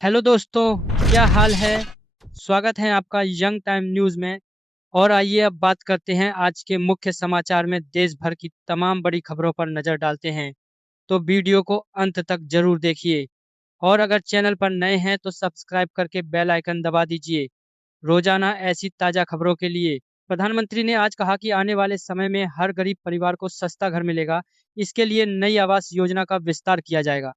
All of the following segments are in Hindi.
हेलो दोस्तों, क्या हाल है। स्वागत है आपका यंग टाइम न्यूज़ में। और आइए अब बात करते हैं आज के मुख्य समाचार में देश भर की तमाम बड़ी खबरों पर नज़र डालते हैं। तो वीडियो को अंत तक जरूर देखिए। और अगर चैनल पर नए हैं तो सब्सक्राइब करके बेल आइकन दबा दीजिए रोजाना ऐसी ताज़ा खबरों के लिए। प्रधानमंत्री ने आज कहा कि आने वाले समय में हर गरीब परिवार को सस्ता घर मिलेगा। इसके लिए नई आवास योजना का विस्तार किया जाएगा।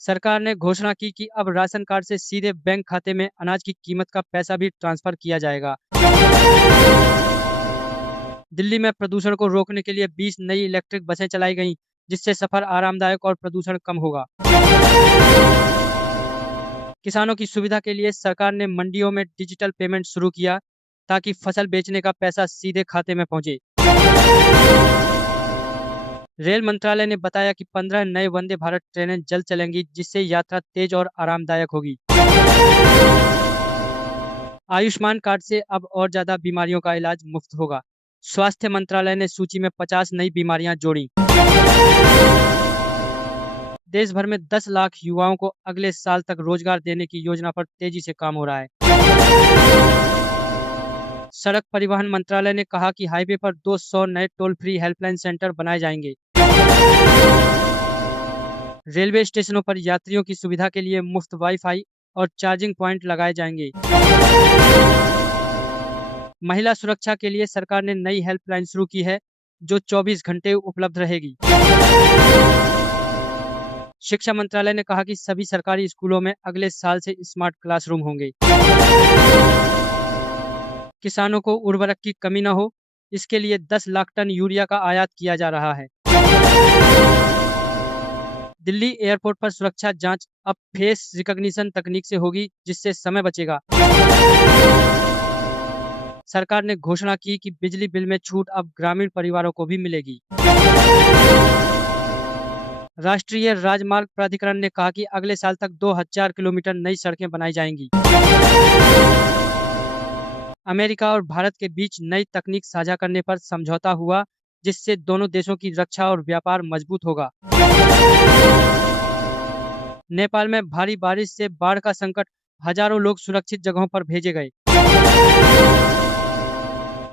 सरकार ने घोषणा की कि अब राशन कार्ड से सीधे बैंक खाते में अनाज की कीमत का पैसा भी ट्रांसफर किया जाएगा। दिल्ली में प्रदूषण को रोकने के लिए 20 नई इलेक्ट्रिक बसें चलाई गईं, जिससे सफर आरामदायक और प्रदूषण कम होगा। किसानों की सुविधा के लिए सरकार ने मंडियों में डिजिटल पेमेंट शुरू किया, ताकि फसल बेचने का पैसा सीधे खाते में पहुंचे। रेल मंत्रालय ने बताया कि 15 नए वंदे भारत ट्रेनें जल्द चलेंगी, जिससे यात्रा तेज और आरामदायक होगी। आयुष्मान कार्ड से अब और ज्यादा बीमारियों का इलाज मुफ्त होगा। स्वास्थ्य मंत्रालय ने सूची में 50 नई बीमारियां जोड़ी। देश भर में 10 लाख युवाओं को अगले साल तक रोजगार देने की योजना पर तेजी से काम हो रहा है। सड़क परिवहन मंत्रालय ने कहा कि हाईवे पर 200 नए टोल फ्री हेल्पलाइन सेंटर बनाए जाएंगे। रेलवे स्टेशनों पर यात्रियों की सुविधा के लिए मुफ्त वाईफाई और चार्जिंग पॉइंट लगाए जाएंगे। महिला सुरक्षा के लिए सरकार ने नई हेल्पलाइन शुरू की है, जो 24 घंटे उपलब्ध रहेगी। शिक्षा मंत्रालय ने कहा कि सभी सरकारी स्कूलों में अगले साल से स्मार्ट क्लासरूम होंगे। किसानों को उर्वरक की कमी न हो, इसके लिए 10 लाख टन यूरिया का आयात किया जा रहा है। दिल्ली एयरपोर्ट पर सुरक्षा जांच अब फेस रिकॉग्निशन तकनीक से होगी, जिससे समय बचेगा। सरकार ने घोषणा की कि बिजली बिल में छूट अब ग्रामीण परिवारों को भी मिलेगी। राष्ट्रीय राजमार्ग प्राधिकरण ने कहा कि अगले साल तक 2000 किलोमीटर नई सड़कें बनाई जाएंगी। अमेरिका और भारत के बीच नई तकनीक साझा करने पर समझौता हुआ, जिससे दोनों देशों की रक्षा और व्यापार मजबूत होगा। नेपाल में भारी बारिश से बाढ़ का संकट, हजारों लोग सुरक्षित जगहों पर भेजे गए।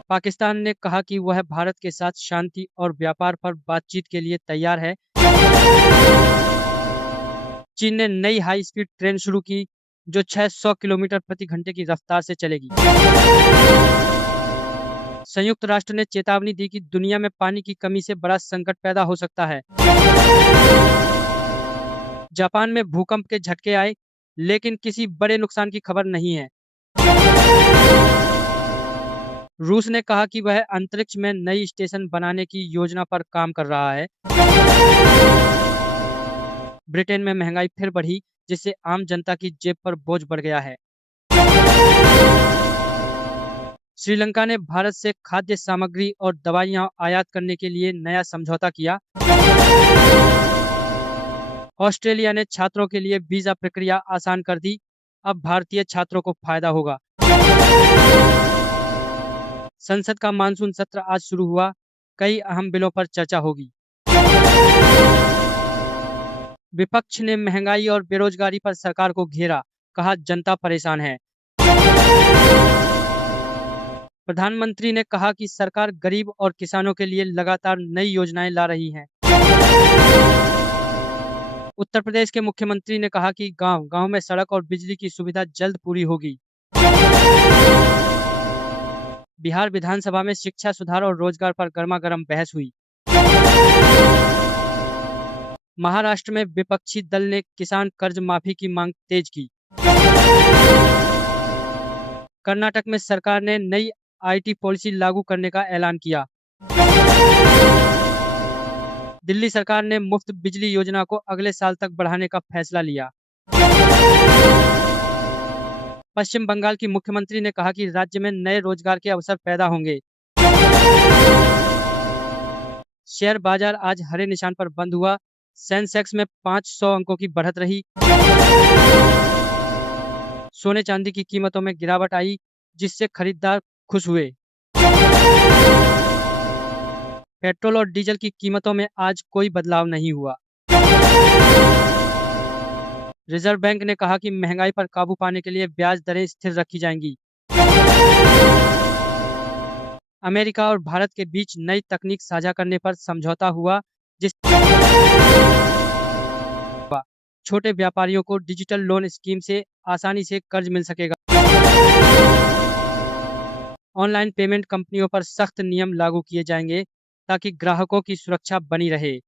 पाकिस्तान ने कहा कि वह भारत के साथ शांति और व्यापार पर बातचीत के लिए तैयार है। चीन ने नई हाई स्पीड ट्रेन शुरू की, जो 600 किलोमीटर प्रति घंटे की रफ्तार से चलेगी। संयुक्त राष्ट्र ने चेतावनी दी कि दुनिया में पानी की कमी से बड़ा संकट पैदा हो सकता है। जापान में भूकंप के झटके आए, लेकिन किसी बड़े नुकसान की खबर नहीं है। रूस ने कहा कि वह अंतरिक्ष में नई स्टेशन बनाने की योजना पर काम कर रहा है। ब्रिटेन में महंगाई फिर बढ़ी, जिससे आम जनता की जेब पर बोझ बढ़ गया है। श्रीलंका ने भारत से खाद्य सामग्री और दवाइयां आयात करने के लिए नया समझौता किया। ऑस्ट्रेलिया ने छात्रों के लिए वीजा प्रक्रिया आसान कर दी, अब भारतीय छात्रों को फायदा होगा। संसद का मानसून सत्र आज शुरू हुआ, कई अहम बिलों पर चर्चा होगी। विपक्ष ने महंगाई और बेरोजगारी पर सरकार को घेरा, कहा जनता परेशान है। प्रधानमंत्री ने कहा कि सरकार गरीब और किसानों के लिए लगातार नई योजनाएं ला रही है। उत्तर प्रदेश के मुख्यमंत्री ने कहा कि गांव-गांव में सड़क और बिजली की सुविधा जल्द पूरी होगी। बिहार विधानसभा में शिक्षा सुधार और रोजगार पर गर्मागर्म बहस हुई। महाराष्ट्र में विपक्षी दल ने किसान कर्ज माफी की मांग तेज की। कर्नाटक में सरकार ने नई आईटी पॉलिसी लागू करने का ऐलान किया। दिल्ली सरकार ने मुफ्त बिजली योजना को अगले साल तक बढ़ाने का फैसला लिया। पश्चिम बंगाल की मुख्यमंत्री ने कहा कि राज्य में नए रोजगार के अवसर पैदा होंगे। शेयर बाजार आज हरे निशान पर बंद हुआ। सेंसेक्स में 500 अंकों की बढ़त रही। सोने चांदी की कीमतों में गिरावट आई, जिससे खरीदार खुश हुए। पेट्रोल और डीजल की कीमतों में आज कोई बदलाव नहीं हुआ। रिजर्व बैंक ने कहा कि महंगाई पर काबू पाने के लिए ब्याज दरें स्थिर रखी जाएंगी। अमेरिका और भारत के बीच नई तकनीक साझा करने पर समझौता हुआ, जिस छोटे व्यापारियों को डिजिटल लोन स्कीम से आसानी से कर्ज मिल सकेगा। ऑनलाइन पेमेंट कंपनियों पर सख्त नियम लागू किए जाएंगे ताकि ग्राहकों की सुरक्षा बनी रहे।